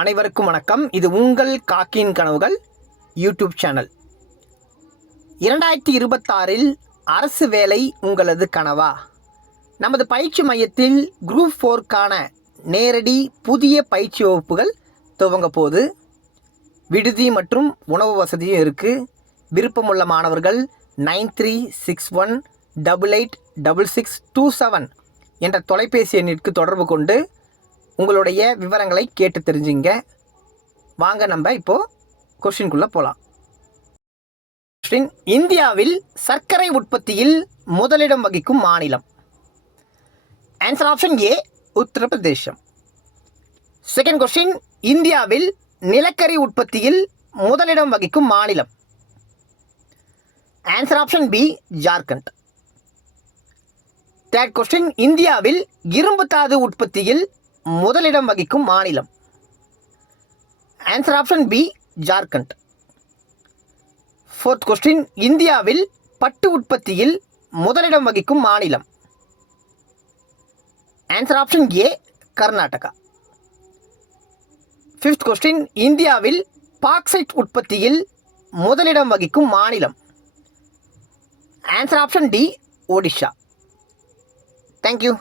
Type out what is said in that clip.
அனைவருக்கும் வணக்கம். இது உங்கள் காக்கியின் கனவுகள் யூடியூப் சேனல். 2026 அரசு வேலை உங்களது கனவா? நமது பயிற்சி மையத்தில் குரூப் 4க்கான நேரடி புதிய பயிற்சி வகுப்புகள் துவங்க போது விடுதி மற்றும் உணவு வசதியும் இருக்குது. விருப்பமுள்ள மாணவர்கள் 9361886627 என்ற தொலைபேசி எண்ணிற்கு தொடர்பு கொண்டு உங்களுடைய விவரங்களை கேட்டு தெரிஞ்சுங்க. வாங்க நம்ம இப்போது கொஸ்டின்குள்ளே போகலாம். இந்தியாவில் சர்க்கரை உற்பத்தியில் முதலிடம் வகிக்கும் மாநிலம்? Answer option A, Uttar Pradesh. Second question, இந்தியாவில் நிலக்கரி உற்பத்தியில் முதலிடம் வகிக்கும் மாநிலம்? Answer option B, Jharkhand. Third question, இந்தியாவில் இரும்புத்தாது உற்பத்தியில் முதலிடம் வகிக்கும் மாநிலம்? Answer option B, Jharkhand. Fourth question, இந்தியாவில் பட்டு உற்பத்தியில் முதலிடம் வகிக்கும் மாநிலம்? Answer option A, Karnataka. Fifth question, இந்தியாவில் பாக்சைட் உற்பத்தியில் முதலிடம் வகிக்கும் மாநிலம்? Answer option D, Odisha. Thank you.